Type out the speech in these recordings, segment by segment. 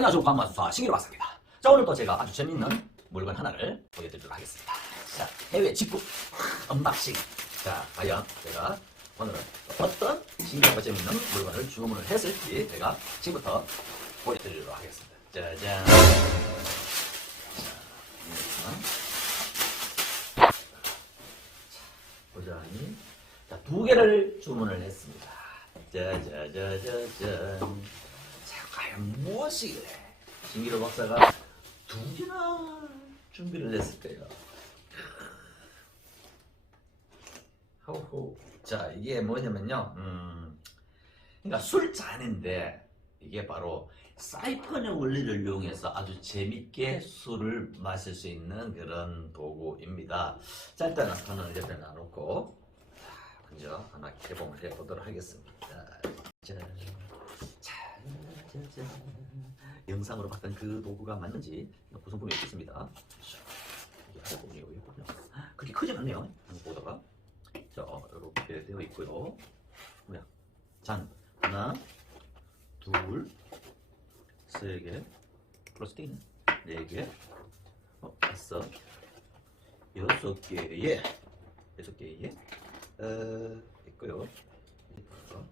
안녕하세요. 광마수사 신기로 왔습니다. 자 오늘 또 제가 아주 재밌는 물건 하나를 보여드리도록 하겠습니다. 자 해외 직구 언박싱. 자 과연 제가 오늘은 어떤 신기하고 재밌는 물건을 주문을 했을지 제가 지금부터 보여드리도록 하겠습니다. 짜잔. 두 개를 주문을 했습니다. 짜자자자잔. 무엇이길래 신기로 박사가 두 개나 준비를 했을까요? 호호. 자, 이게 뭐냐면요. 음, 그러니까 술잔인데 이게 바로 사이펀의 원리를 이용해서 아주 재밌게 술을 마실 수 있는 그런 도구입니다. 자, 일단은 하나는 옆에 놔놓고 자, 먼저 하나 개봉을 해보도록 하겠습니다. 자, 자, 자, 자. 영상으로 봤던 그 도구가 맞는지 구성품이 있습니다. 그렇게 크진 않네요. 보다가 자, 이렇게 되어 있고요. 뭐야? 잔 하나, 둘, 세 개, 플러스 띵, 네 개, 어, 다섯, 여섯 개에, 여섯 개에, 어, 있고요. 어,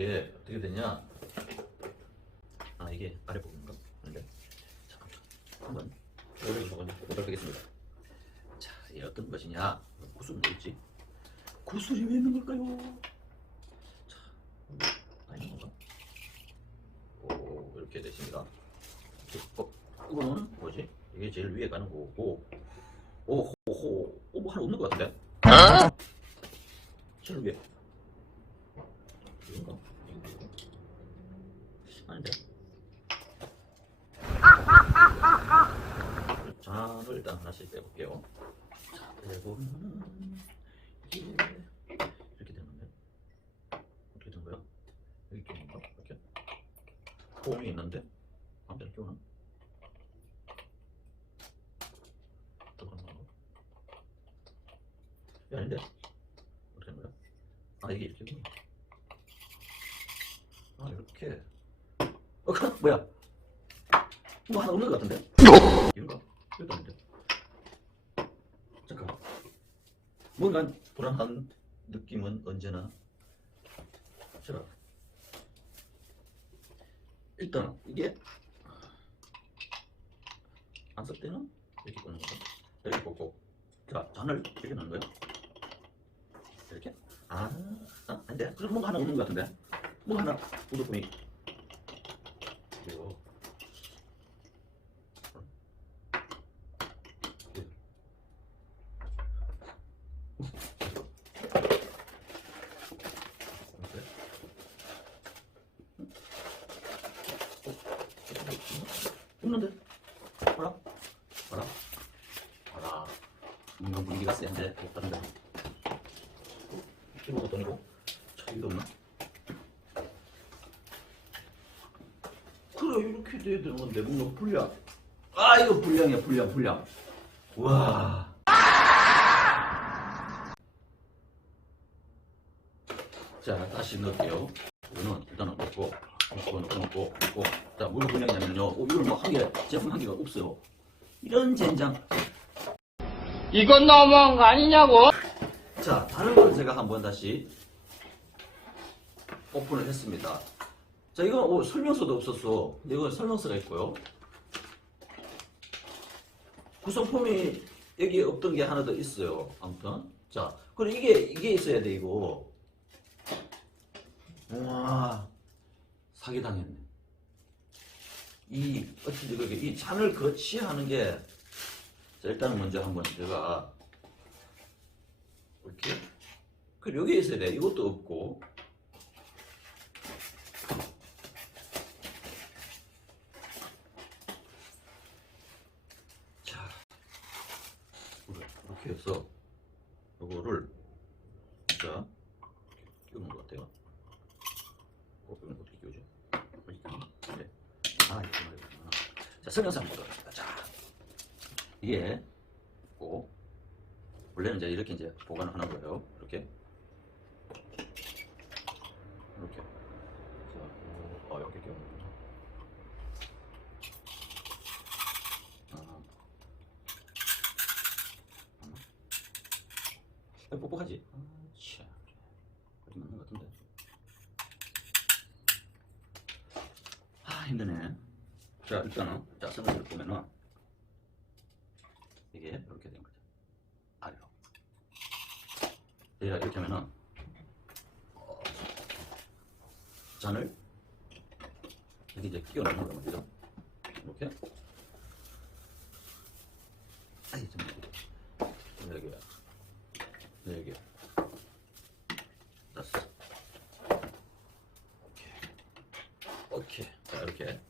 이게 어떻게 되냐? 아 이게 아래 부분인가? 근데 잠깐만 한번 열어보도록 하겠습니다. 자, 이게 어떤 것이냐? 구슬은 있지? 구슬이 왜 있는 걸까요? 자, 아니 뭔가? 오, 이렇게 되십니다. 어, 이거는 뭐지? 이게 제일 위에 가는 거고, 오, 호호, 오, 뭐 하나 없는 것 같은데? 제일 위에. 이건가? 아닌데? 잔을 일단 하나씩 빼볼게요. 자, 빼보면은 이게 이렇게 되는데 어떻게 된 거야? 여기 끼는 건가? 이렇게 폼이 있는데 반대로 끼우는 어떤 건가? 이게 아닌데 어떻게 된 거야? 아 이게 이렇게 아 이렇게 어 그, 뭐야? 뭐 하나 없는 것 같은데? 이건가? 이것도 아닌데? 잠깐. 뭔가 불안한 느낌은 언제나 자 일단 이게 안 쓸 때는 이렇게 꽂는 거죠. 이렇게 꽂고. 자 잔을 이렇게 넣는 거예요. 이렇게? 아, 아 아닌데? 그럼 뭔가 하나 없는 것 같은데? 뭐 하나 부족품이 그리고 없는데? 봐라. 봐라. 봐라. 뭔가 분위기가 센데, 없단데. 이거 이고 자, 이거 없나? 그래, 이렇게 돼야 되는 건데, 뭔가 불량. 아, 이거 불량이야, 불량, 불량. 와. 자, 다시 넣을게요. 이거는 일단은 넣고, 넣고, 넣고, 넣고, 넣고. 자, 뭘 분량이냐면요. 어, 이걸 뭐 한 개, 제품 한 개가 없어요. 이런 젠장. 이건 너무한 거 아니냐고? 자, 다른 걸 제가 한번 다시 오픈을 했습니다. 자, 이건 오, 설명서도 없었어. 근데 이건 설명서가 있고요. 구성품이 여기 없던 게 하나 더 있어요. 아무튼. 자, 그리고 이게, 이게 있어야 돼, 이거. 우와, 사기당했네. 이, 그게, 이 잔을 거치하는 게, 자, 일단 먼저 한번 제가 이렇게. 그 여기 있어야 돼. 이것도 없고. 자, 이렇게 해서 요거를 자, 설명서 한번 보도록 합시다. 자, 이게 고 원래는 이제 이렇게 이제 보관을 하는 거예요. 이렇게 이렇게 자, 어, 이렇게 끼워 뻑뻑하지? 자, 일단은, 자, 선을 보면은, 이게 이렇게 된 거죠. 아래로. 얘가 이렇게 하면은, 어, 잔을, 여기 이제 끼워 넣는 말이죠. 이렇게. 아이, 좀, 여기, 여기. 됐어. 오케이. 오케이. 자, 이렇게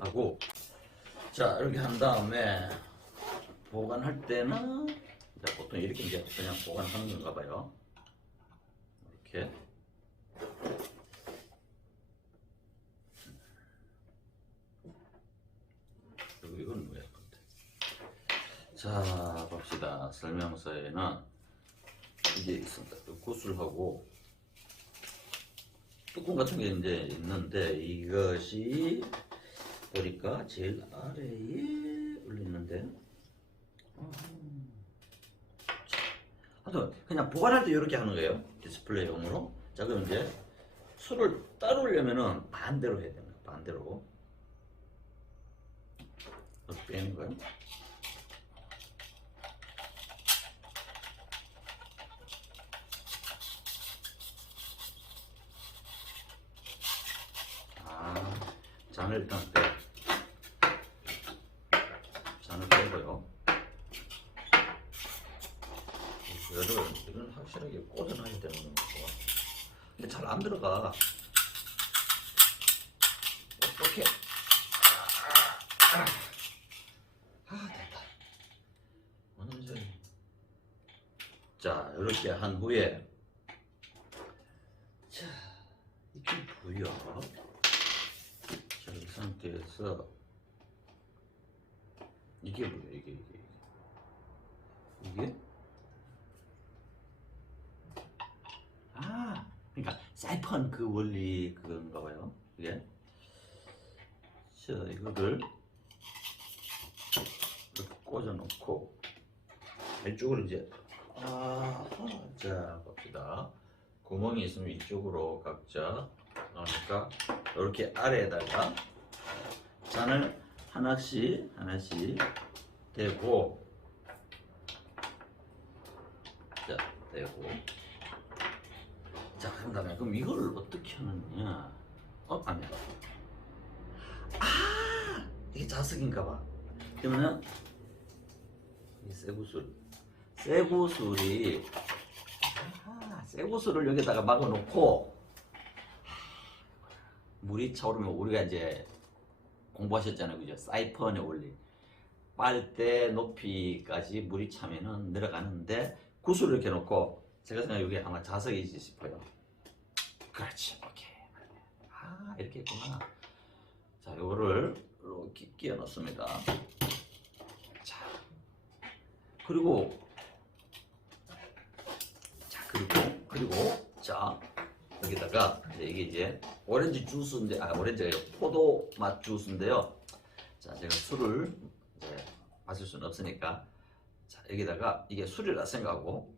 하고, 자, 이렇게 한 다음에, 보관할 때는, 자, 보통 이렇게 이제 그냥 보관하는 건가 봐요. 이렇게. 이건 뭐야. 자, 봅시다. 설명서에는 이게 있습니다. 구슬하고 뚜껑 같은 게 이제 있는데 이것이 보니까 제일 아래에 올리는데 하여튼 그냥 보관할 때 이렇게 하는 거예요. 디스플레이용으로. 자 그럼 이제 술을 따로 올려면은 반대로 해야 됩니다. 반대로. 이렇게 빼는 거예요. 아, 잔을 일단 빼. 잔을 빼고요. 이거를, 확실하게 꽂아놔야 되는 거고. 근데 잘 안 들어가. 어떻게? 아, 됐다. 완전. 자, 이렇게 한 후에. 자, 이게 뭐야? 자, 이 상태에서 이게 뭐야 이게 이게 이게 아 그러니까 사이펀 그 원리 그건가 봐요. 이게. 자 이거를 이렇게 꽂아 놓고 이쪽으로 이제 아 자 봅시다. 구멍이 있으면 이쪽으로 각자 그러니까 이렇게 아래에다가 잔을 하나씩 하나씩 대고 자 대고 자 그런 다음에. 그럼 이걸 어떻게 하느냐? 어 아니야. 아! 이게 자석인가 봐. 그러면은 이 쇠구슬. 쇠구슬이 아, 쇠구슬을 여기다가 막아놓고 물이 차오르면 우리가 이제 공부하셨잖아요. 그죠? 사이펀에 올린. 빨대 높이까지 물이 차면은 내려가는데 구슬을 이렇게 놓고 제가 생각에 이게 아마 자석이지 싶어요. 그렇지. 오케이. 아, 이렇게 했구나. 자, 요거를 이렇게 끼워 넣습니다. 자. 그리고 자, 그리고 그리고 자, 여기다가 이제 이게 이제 오렌지 주스인데 아 오렌지가 포도 맛 주스인데요. 자 제가 술을 이제 마실 수는 없으니까 자 여기다가 이게 술이라 생각하고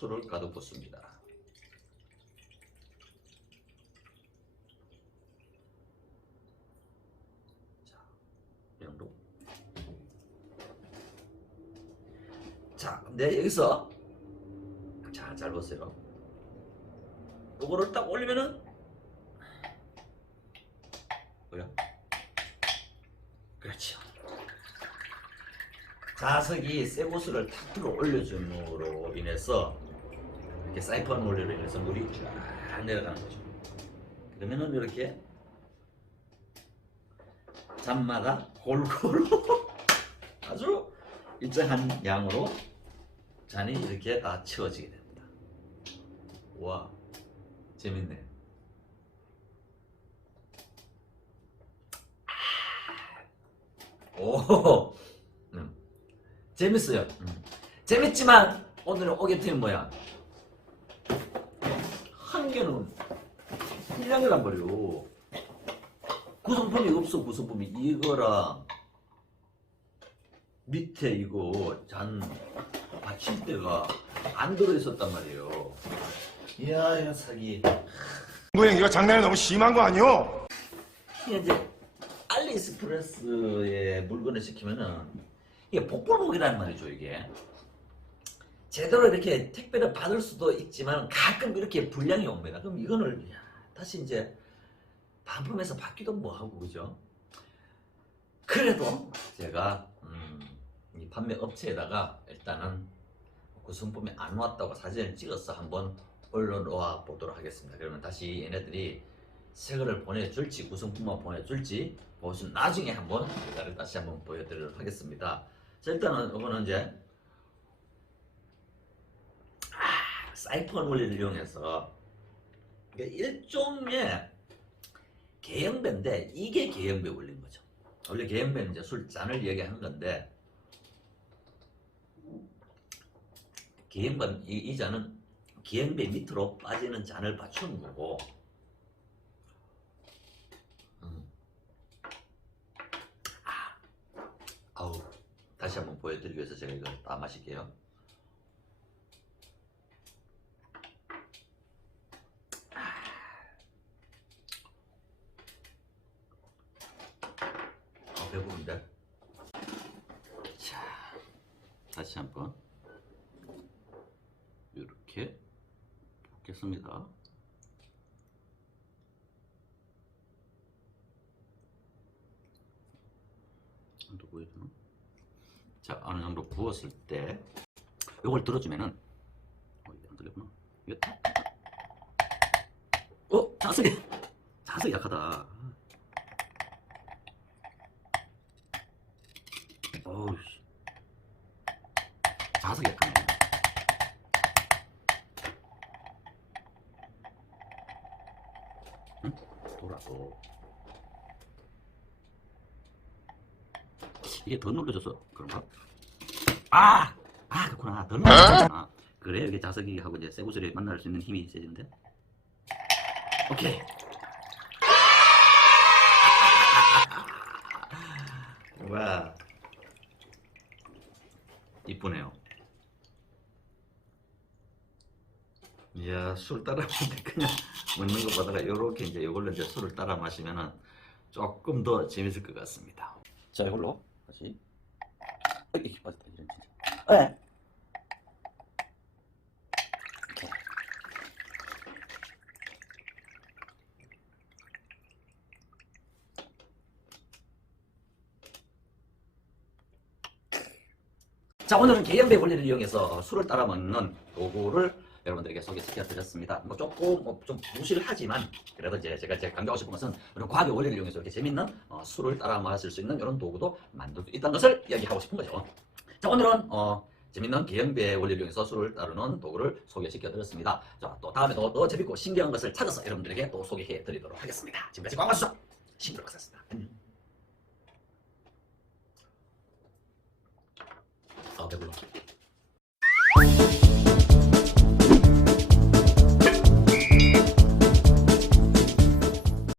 술을 가득 붓습니다. 자, 이 정도. 자, 근데 여기서 자, 잘 보세요. 요거를 딱 올리면은 뭐야? 그렇죠. 자석이 쇠고수를 탁 들어 올려줌으로 인해서 이렇게 사이펀 원리로 인해서 물이 쫙 내려가는 거죠. 그러면은 이렇게 잔마다 골고루 아주 일정한 양으로 잔이 이렇게 다 채워지게 됩니다. 와, 재밌네. 오, 음. 재밌어요. 음. 재밌지만 오늘은 오게템이 뭐야? 한 개는 일량이란 말이오. 구성품이 없어 구성품이 이거랑 밑에 이거 잔 받침대가 안 들어있었단 말이에요. 이야, 이거 사기. 모양 이거 장난이 너무 심한 거 아니오? 이제 알리익스프레스에 물건을 시키면은 이게 복불복이라는 말이죠 이게 제대로 이렇게 택배를 받을 수도 있지만 가끔 이렇게 불량이 옵니다. 그럼 이거를 야, 다시 이제 반품해서 받기도 뭐하고 그죠? 그래도 제가 음, 이 판매 업체에다가 일단은 구성품이 안 왔다고 사진을 찍어서 한번 올려놓아 보도록 하겠습니다. 그러면 다시 얘네들이 새 거를 보내줄지 구성품만 보내줄지 보신 나중에 한번 결과를 다시 한번 보여드리도록 하겠습니다. 자 일단은 이거는 이제 아, 사이폰 원리를 이용해서 이게 일종의 개영배인데 이게 개영배 원리인 거죠. 원래 개영배는 이제 술잔을 얘기하는 건데 개영배 이, 이 잔은 개영배 밑으로 빠지는 잔을 받추는 거고 음. 아, 아우 다시 한번 보여드리기 위해서 제가 이걸 다 마실게요. 아, 배부른데. 자, 다시 한번 이렇게. 정도 보여되나 자, 어느 정도 부었을 때 이걸 들어주면은 어, 이게 안 들렸구나. 이거 어, 자석이 자석이 약하다. 어우 씨. 자석이 약하네. 응? 돌아도 이게 더 눌러져서 그런가? 아! 아, 그렇구나. 더 눌러졌구나. 그래, 이게 자석이 하고 이제 쇠구슬이 만날 수 있는 힘이 세지는데. 오케이. 와. 이쁘네요. 이야, 술 따라 마는데 그냥 먹는 것보다가 요렇게 이제 이걸로 이제 술을 따라 마시면은 조금 더 재밌을 것 같습니다. 자, 이걸로 다시. 어이, 빠졌다, 이런 진짜. 네. 이렇게. 자, 오늘은 개연배 원리를 이용해서 술을 따라 먹는 도구를 여러분들에게 소개시켜 드렸습니다. 뭐 조금 뭐 좀 무시를 하지만 그래도 이제 제가 이제 강조하고 싶은 것은 이런 과학의 원리를 이용해서 이렇게 재밌는 어, 술을 따라 마실 수 있는 이런 도구도 만들 수 있다는 것을 이야기하고 싶은 거죠. 자, 오늘은 어, 재밌는 개연배 원리를 이용해서 술을 따르는 도구를 소개시켜 드렸습니다. 자, 또 다음에 더, 더 재밌고 신기한 것을 찾아서 여러분들에게 또 소개해 드리도록 하겠습니다. 지금까지 광화수사 신기록 박사였습니다. 안녕. 아, 배불러.